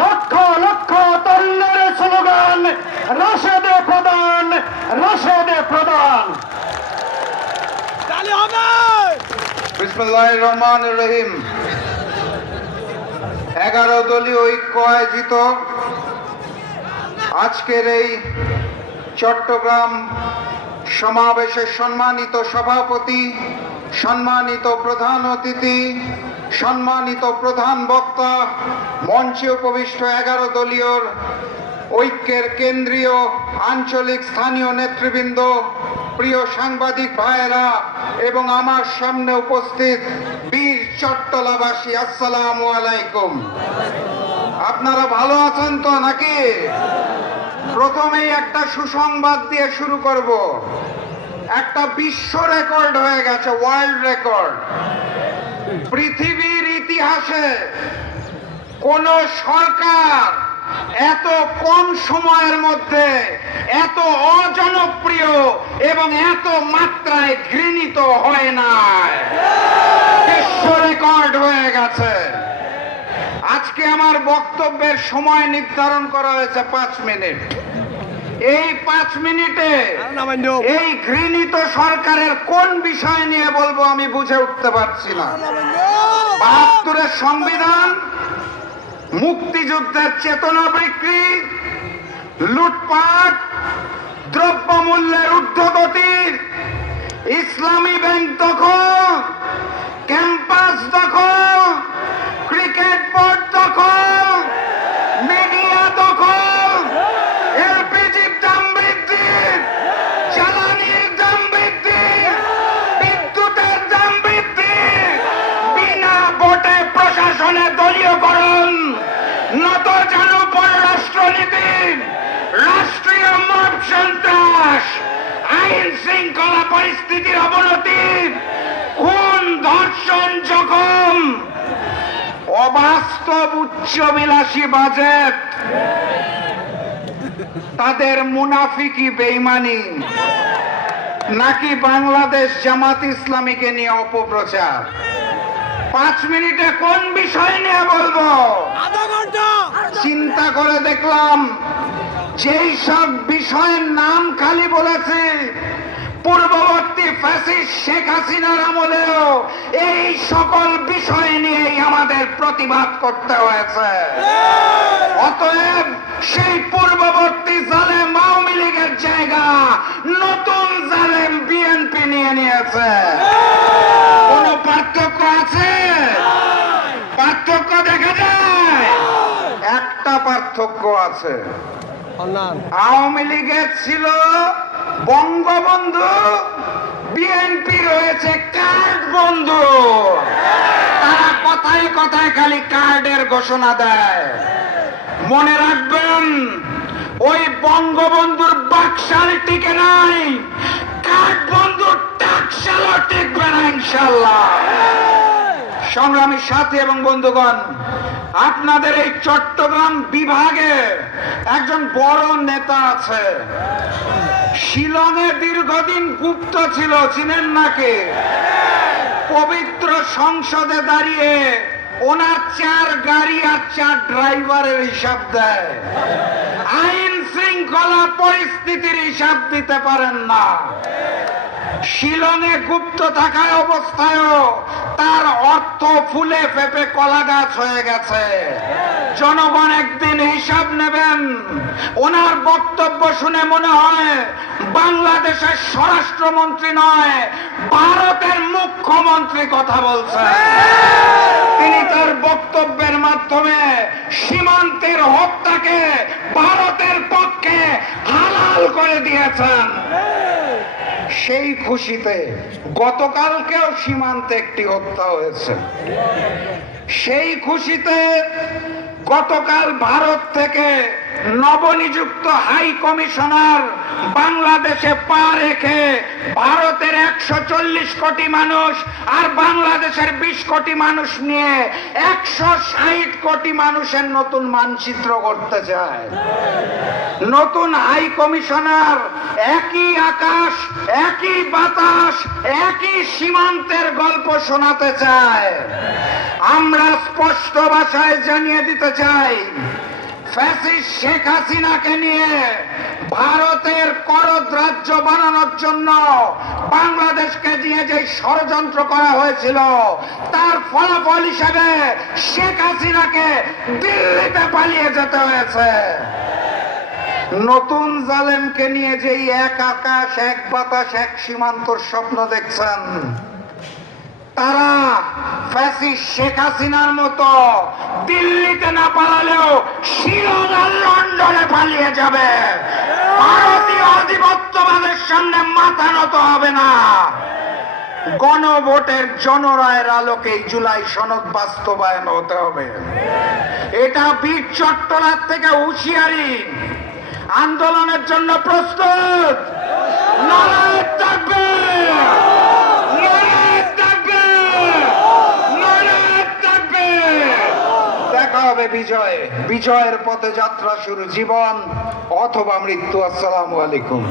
লক্ষ লক্ষ তরুণের স্লোগান, রাশেদে প্রধান, রাশেদে প্রধান। বিসমিল্লাহির রহমানির রহিম। 11 দলীয় ঐক্য আয়োজিত আজকের এই চট্টগ্রাম সমাবেশের সম্মানিত সভাপতি, সম্মানিত প্রধান অতিথি, সম্মানিত প্রধান বক্তা, মঞ্চে উপবিষ্ট 11 দলীয় ঐক্যের কেন্দ্রীয়, আঞ্চলিক, স্থানীয় নেতৃবৃন্দ, প্রিয় সাংবাদিক ভাইয়েরা এবং আমার সামনে উপস্থিত বীর চট্টলাবাসী, আসসালামু আলাইকুম। আপনারা ভালো আছেন তো নাকি? প্রথমেই একটা সুসংবাদ দিয়ে শুরু করব। একটা বিশ্ব রেকর্ড হয়ে গেছে, ওয়ার্ল্ড রেকর্ড। পৃথিবীর ইতিহাসে কোন সরকার এত কম সময়ের মধ্যে এত অজনপ্রিয় এবং এত মাত্রায় ঘৃণিত হয় নাই। বিশ্ব রেকর্ড হয়ে গেছে। আজকে আমার বক্তব্যের সময় নির্ধারণ করা হয়েছে 5 মিনিট। এই 5 মিনিটে এই ঘৃণিত সরকারের কোন বিষয় নিয়ে বলবো আমি বুঝে উঠতে পারছি না। 72-এর সংবিধান, মুক্তিযুদ্ধের চেতনা বিক্রি, লুটপাট, দ্রব্যমূল্যের ঊর্ধ্বগতি, ইসলামী ব্যাংক দখল, ক্যাম্পাস দখল, ক্রিকেট বোর্ড দখল, মিডিয়া দখল, এলপিজির দাম বৃদ্ধি, জ্বালানির দাম বৃদ্ধি, বিদ্যুতের দাম বৃদ্ধি, বিনা ভোটে প্রশাসনের দলীয়করণ, নতজানু পররাষ্ট্রনীতি, রাষ্ট্রীয় মব সন্ত্রাস, আইন শৃঙ্খলা পরিস্থিতির অবনতি, খুন, ধর্ষণ, জখম, অবাস্তব উচ্চবিলাসী বাজেট, তাদের মুনাফিকি, বেঈমানি, নাকি বাংলাদেশ জামাত ইসলামীকে নিয়ে অপপ্রচার। 5 মিনিটে কোন বিষয় নিয়ে বলবো? চিন্তা করে দেখলাম যেই সব বিষয়ের নাম খালি বলেছে পূর্ববর্তী ফ্যাসিস্ট শেখ হাসিনার আমলেও এই সকল বিষয় নিয়েই আমাদের প্রতিবাদ করতে হয়েছে। অতএব সেই পূর্ববর্তী জালেম আওয়ামী লীগের জায়গা নতুন জালেম বিএনপি নিয়ে নিয়েছে। কোন পার্থক্য আছে? পার্থক্য দেখা যায়? একটা পার্থক্য আছে। আওয়ামী লীগের ছিল বঙ্গবন্ধু, বিএনপি রয়েছে কার্ড বন্ধু। তারা কথায় কথায় খালি কার্ডের ঘোষণা দেয়। মনে রাখবেন, ওই বঙ্গবন্ধুর বাকশাল টিকে নাই, কার্ড বন্ধুর টাকশালও টিকবে না ইনশাআল্লাহ। সংগ্রামী সাথী এবং বন্ধুগণ, আপনাদের এই চট্টগ্রাম বিভাগে একজন বড় নেতা আছে। শিলংয়ে দীর্ঘদিন গুপ্ত ছিল, চিনেন নাকি? পবিত্র সংসদে দাঁড়িয়ে ওনার 4 গাড়ি আর 4 ড্রাইভারের হিসাব দেয়। আইন শৃঙ্খলা পরিস্থিতির হিসাব দিতে পারেন না। শিলংয়ে গুপ্ত থাকায় অবস্থায়ও তার অর্থ ফুলে ফেপে কলা গাছ হয়ে গেছে। জনগণ একদিন হিসাব নেবেন। ওনার বক্তব্য শুনে মনে হয় বাংলাদেশের স্বরাষ্ট্রমন্ত্রী নয়, ভারতের মুখ্যমন্ত্রী কথা বলছে। তিনি তার বক্তব্যের মাধ্যমে সীমান্তের হত্যাকে ভারতের পক্ষে হালাল করে দিয়েছেন। সেই খুশিতে গতকালকেও সীমান্তে একটি হত্যা হয়েছে। সেই খুশিতে গতকাল ভারত থেকে নবনিযুক্ত হাই কমিশনার বাংলাদেশে পা রেখে ভারতের 140 কোটি মানুষ আর বাংলাদেশের 20 কোটি মানুষ নিয়ে 160 কোটি মানুষের নতুন মানচিত্র করতে চায়। নতুন হাই কমিশনার একই আকাশ, একই বাতাস, একই সীমান্তের গল্প শোনাতে চায়। আমরা স্পষ্ট ভাষায় জানিয়ে দিতে চাই, চাই, ফ্যাসিস্ট শেখ হাসিনাকে নিয়ে ভারতের করদ রাজ্য বানানোর জন্য বাংলাদেশকে নিয়ে যে ষড়যন্ত্র করা হয়েছিল, তার ফলাফল হিসেবে শেখ হাসিনাকে দিল্লিতে পালিয়ে যেতে হয়েছে। নতুন জালেমকে নিয়ে যেই এক আকাশ এক বাতাস এক সীমান্তর স্বপ্ন দেখছেন, তারা ফ্যাসিস্ট শেখ হাসিনার মতো দিল্লিতে না পালালেও শিলং আর লন্ডনে পালিয়ে যাবে। ভারতীয় আধিপত্যবাদের সামনে মাথা নত হবে না। গণভোটের জনরায়ের আলোকে জুলাই সনদ বাস্তবায়ন হতে হবে। এটা বীর চট্টলার থেকে হুঁশিয়ারি। আন্দোলনের জন্য প্রস্তুত? নারায়ে তাকবীর! নারায়ে তাকবীর! নারায়ে তাকবীর! দেখা হবে বিজয়ে। বিজয়ের পথে যাত্রা শুরু, জীবন অথবা মৃত্যু। আসসালামু আলাইকুম।